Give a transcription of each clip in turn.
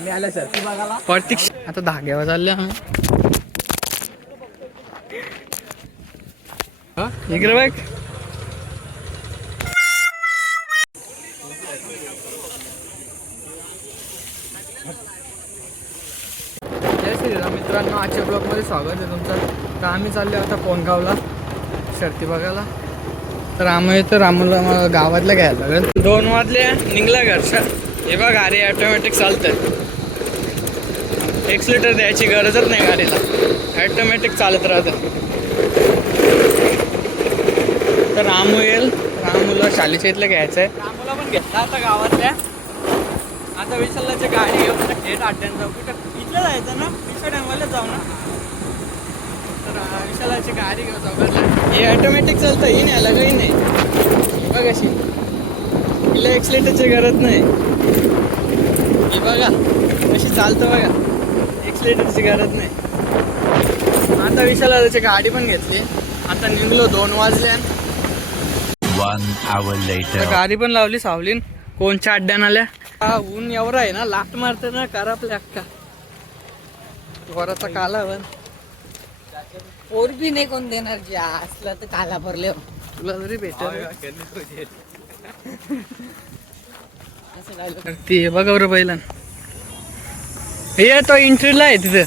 आम्ही आल्या सर प्रतीक्षा आता धाग्यावर चालले आम्ही. इकडे बघ. जय श्रीराम मित्रांनो, आजच्या ब्लॉगमध्ये स्वागत आहे तुमचं. तर आम्ही चाललो आता पोनगावला शर्ती बघायला. तर आम्ही तर रामूला गावातल्या घ्यायला लागेल. 2 वाजले निघला घरच्या. हे बघ गाडी ऑटोमॅटिक चालतं. एक्सलेटर द्यायची गरजच नाही गाडीला, ऑटोमॅटिक चालत राहतं. तर रामू येईल, रामूला शालीच्या इथलं घ्यायचं आहे. रामूला पण घेतला आता गावातल्या. आता विशालाची गाडी घेऊन थेट अड्ड्यानं जाऊ. कुठं इथलं जायचं ना, पिशा डॅमवाल्याच जाऊ ना. तर विशालाची गाडी घेऊन जाऊ. हे ऑटोमॅटिक चालतं, ही नाही काही नाही. बघ अशी हिला एक्सलेटरची गरज नाही. हे बघा कशी चालतं बघा, एक्सलेटरची गरज नाही. आता विशाला त्याची गाडी पण घेतली. आता निघलो 2 वाजले. 1 hour later. गाडी पण लावली सावलीन. कोणच्या अड्ड्यान आल्या. ऊन एवढं आहे ना, लाट मारते ना करा आपल्या अक्का वराचा काला. पण पोर बी नाही कोण देणार, जे असला तर काला भरले तुला जरी भेटेल असं राहिलं. ती बघा बरं पहिला. हे तो एंट्रीला आहे तिथं.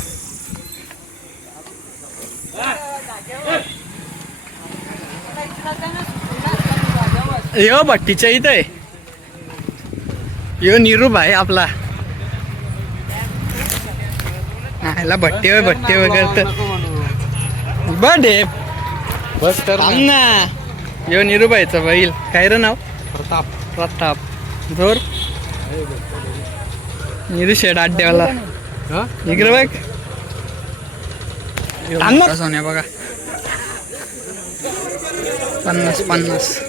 यो भट्टीच्या इथं आहे. यो निरूप आहे आपला. ह्याला भट्टी वगैरे तर बडे बस कर ना. यो निरूबाईचा बैल काय रे नाव? प्रताप जोर निरू शेड अड्ड्यावाला. इकडे बघ सोन्या बघा. 50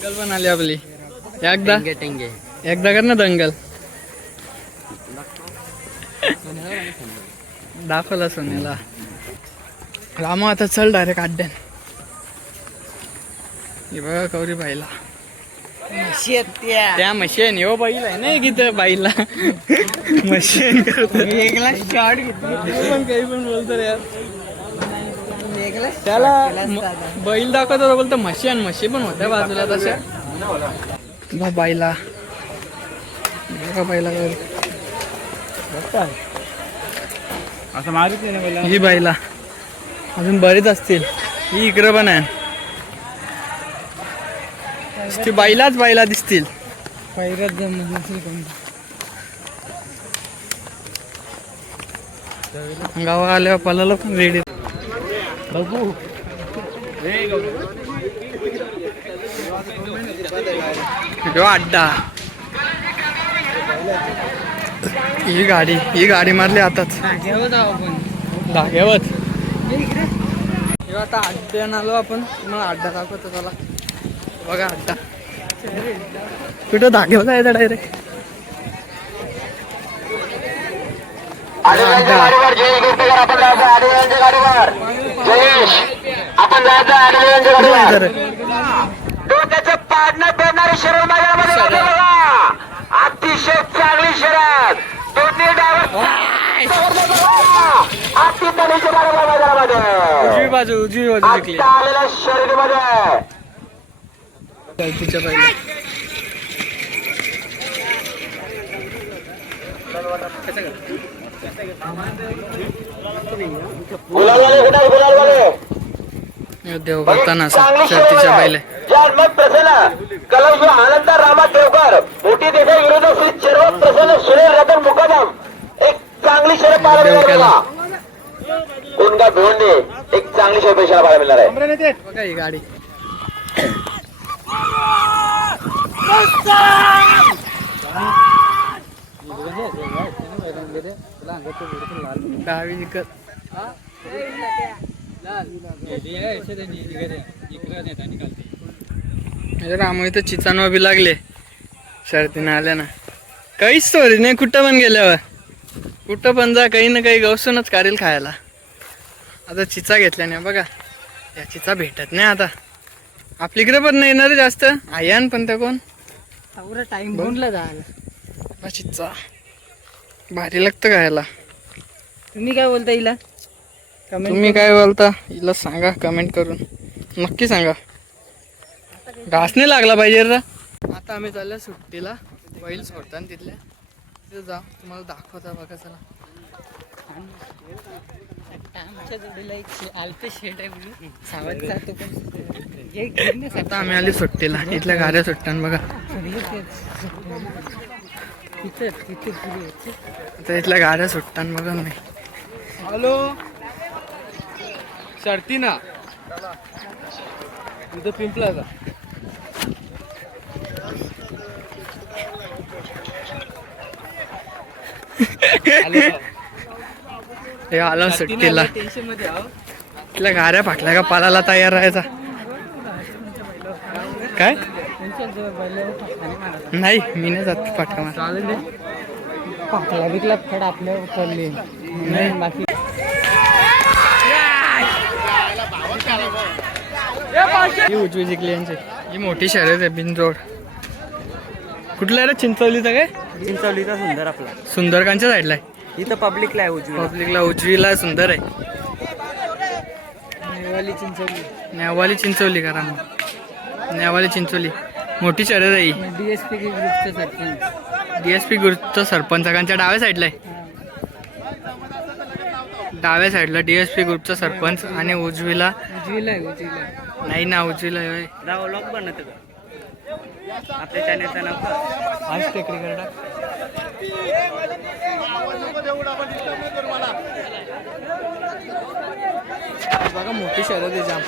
दंगल पण आली आपली. एकदा कर ना दंगल. दाखवला सोन्याला. रामू आता चल डायरेक्ट अड्ड्यान. हे बघा कवरी बाईला त्या मशीन. यो बाईल आहे ना किती बाईला मशीन करतो. शॉर्ट घेतली काही पण बोलतो रे यार. त्याला बैल दाखवतो बोलतो मशीन. मशी पण होत्या बाजूला तशा. बाईला बाईला असं मारित नाही ना पहिला. ही बाईला अजून बरेच असतील. ही इकडं पण आहे. ती बाईला दिसतील. पहिल्याच जमत नसेल कोण. गावा आल्यावर पलाला पण रेडी. बघू अड्डा. ही गाडी मारली आताच धाग्यावर. आता अड्ड्यान आलो आपण. मग अड्डा दाखवतो त्याला. बघा अड्डा कुठं धाग्यावर जायचं डायरेक्ट. पाडणं पेरणारी शरीर मैदानामध्ये अतिशय चांगली शर्यत. दोन्ही उजवी बाजू जिंकली आलेल्या शर्यतीमध्ये तिच्या पहिल्या. देव करताना शर्तीच्या पहिले कलम आनंद रामा देवकर मोठी देशा विरोध सर्व प्रसन्न सुनील रतन मुकदम. एक चांगली शर्यत पाहायला मिळाला. कोणगा धोंडे एक चांगली शर्यत पैशाला पाहायला मिळणार आहे. बघा ही गाडी. डावी जिकत रामू इथं चिचानवा बी लागले शर्तीने आल्या ना. काहीच स्टोरी नाही. कुठं पण गेल्यावर कुठं पण जा काही ना काही गवसूनच काढेल खायला. आता चिचा घेतल्याने बघा. या चिचा भेटत नाही आता. आपलीकडे पण नाही येणार जास्त आयान पण त्या कोण एवढा टाइम बोलला जायला. चिच्चा भारी लागतं खायला. तुम्ही काय बोलता हिला? तुम्ही काय बोलता हिला सांगा कमेंट करून, नक्की सांगा. घास नाही लागला पाहिजे रे. आता आम्ही चालल्या सुट्टीला, बैल सोडताना तिथल्या तिथे जा, तुम्हाला दाखवता बघा. चला आमच्या जोडीला एक आलते शेट आहे बघ, सावध जातो पण आता आम्ही आली सुट्टीला, इथल्या गाड्या सुट्टान बघा. आता इथल्या गाड्या सुट्टान बघा मी. हॅलो शर्ती ना तिथं पिंपला का हे आलो सुट्टीला, टेन्शन मध्ये आहो. इथल्या गाड्या फाटल्या का पालाला तयार राहायचा. काय नाही मी नाही जात फाटका मार. पाकला बिकला फड आपल्यावर पडले नाही बाकी. ही उजवी जिंकली यांची. ही मोठी शर्यत आहे बिनजोड. कुठला रे? चिंचवलीचा काय? चिंचवलीचा सुंदर आपला सुंदरकांच्या साईडला आहे. इथं पब्लिकला आहे उजवी. पब्लिकला उजवीला सुंदर आहे. नेवाली चिंचवली नेवाली चिंचवली करा मग. नेवाली चिंचवली मोठी शर्यत आहे ही. DSP ग्रुपचं सरपंच. DSP ग्रुपचं सरपंचांच्या डाव्या साईडला आहे. डाव्या साईडला DSP ग्रुपचा सरपंच आणि उजवीला उजवीला आहे उजवीला. नाही ना उजवीला आहे. व्लॉग बनवतो का आपल्या चॅनलचं नाव का? आज टेकडी करडा. बघा मोठी शर्यत आहे जाम.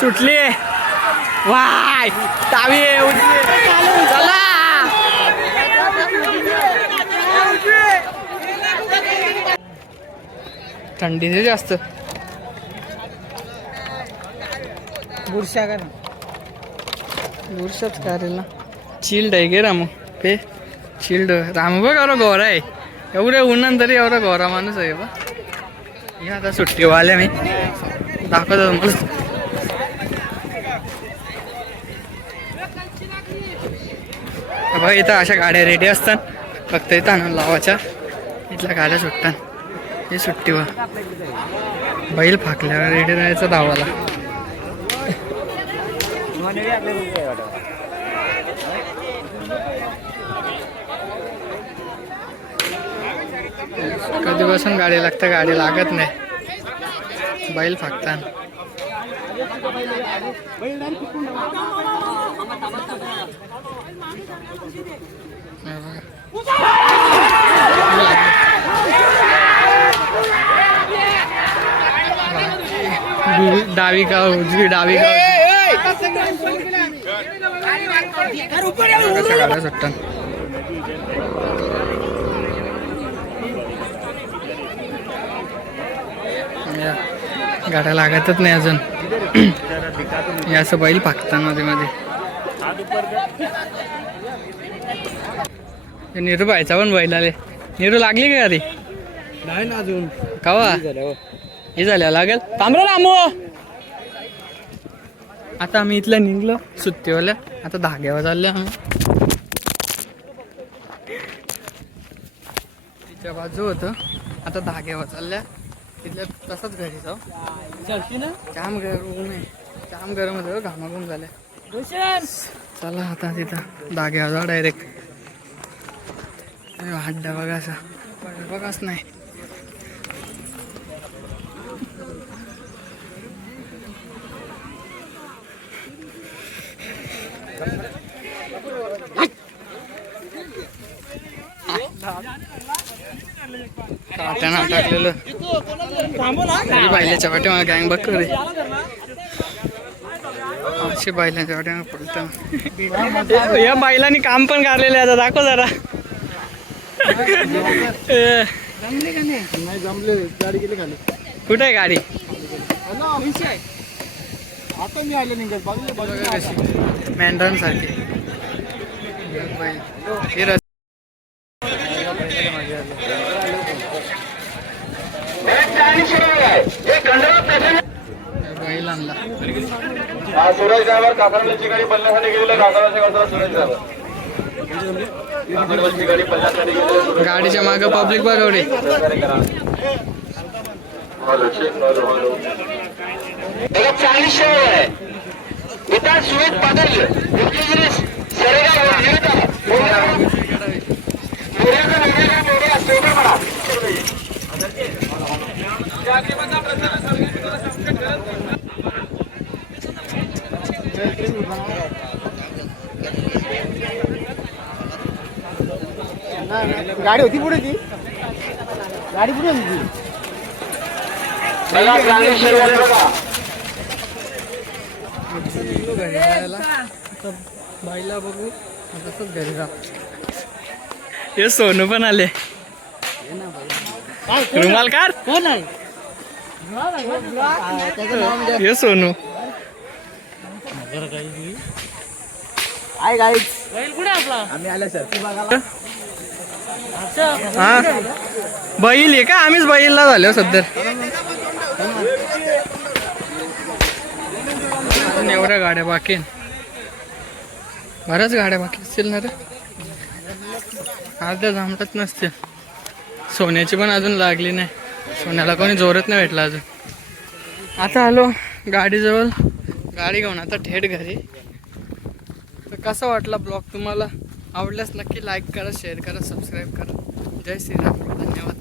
सुटली वाय तावी आहे, उजवी आहे. चला थंडी आहे जास्त. बुरशा का बुरशाच कारेल ना. चिल्ड आहे गे रामू पे. चिल्ड रामू बघ एवढा गोरा आहे. एवढ्या उन्हान तरी एवढा गोरा माणूस आहे बा. या आता सुट्टीवाल्या मी दाखवतो तुम्हाला. बघा इथं अशा गाड्या रेडी असतात, फक्त इथं आणून लावायच्या. इथल्या गाड्या सुटतात. हे सुट्टीवर बैल फाकल्यावर रेडी राहायचं धावाला. कधीपासून गाडी लागतं, गाडी लागत नाही, बैल फाकतात. डावी का उजवी, डावी का गाड्या सुटतात. गाड्या लागतच नाही अजून. हे असं बैल फाकतात मध्ये मध्ये. निरू पाहायचा पण बैल आले. निरू लागली का गाडी? नाही ना अजून. कवा हे झाल्या लागेल. थांबरा रामू. आता आम्ही इथलं निघलो सुट्टीवाल्या. आता धाग्यावर चालले आम्ही. तिच्या बाजू होतं, आता धाग्यावर चालल्या. तिथल्या तसंच घरी जाऊ. चलती ना जाम गरम आहे, जाम गरम होतं, घामाघूम झाल्या. चला आता तिथं धाग्यावर जाऊ डायरेक्ट. हड्डा बघा असा बघाच नाही. काट्यानं टाकलेलं बायल्याच्या वाट्यामध्ये गँग बघ रे. अशी बायलांच्या वाट्यानं पडतं. या बायलांनी काम पण काढलेलं आहे. आता दाखव जरा. नाही जमले, गाडी गेली खाली. कुठे आहे गाडी? आता मी आले निघत बाजूला मेंढरां सारखी. सुरेश ड्रायव्हर काकरवलीची गाडी पल्ल्यासाठी गेलेला काकरवलीच्या गाडीचा सुरेश ड्रायव्हर काकरवलीची गाडी पल्ल्यासाठी गेलेला गाडीच्या मागे पब्लिक बघवली. चांगली शेव आहे विधान सुमित पाटील गाडी होती पुढे ती गाडी पुढे होती चांगली शेव आहे बघा घरी जायला आता बाईला बघू तसंच घरी जा. हे सोनू पण आले. रुमाल कार कोण आहे हे सोनू आहे गाडी कुठे आपला आम्ही आल्या सर बघायला हा बैल आहे का आम्हीच बैलला झालो सध्या. एवढ्या गाड्या बाकी आहेत. बऱ्याच गाड्या बाकी असतील ना रे. अर्ध्या जमतच नसतील. सोन्याची पण अजून लागली नाही. सोन्याला कोणी जोरत नाही भेटला अजून. आता आलो गाडीजवळ गाडी घेऊन आता थेट घरी. तर कसा वाटला ब्लॉग तुम्हाला आवडल्यास नक्की लाईक करा शेअर करा सबस्क्राईब करा. जय श्रीराम धन्यवाद.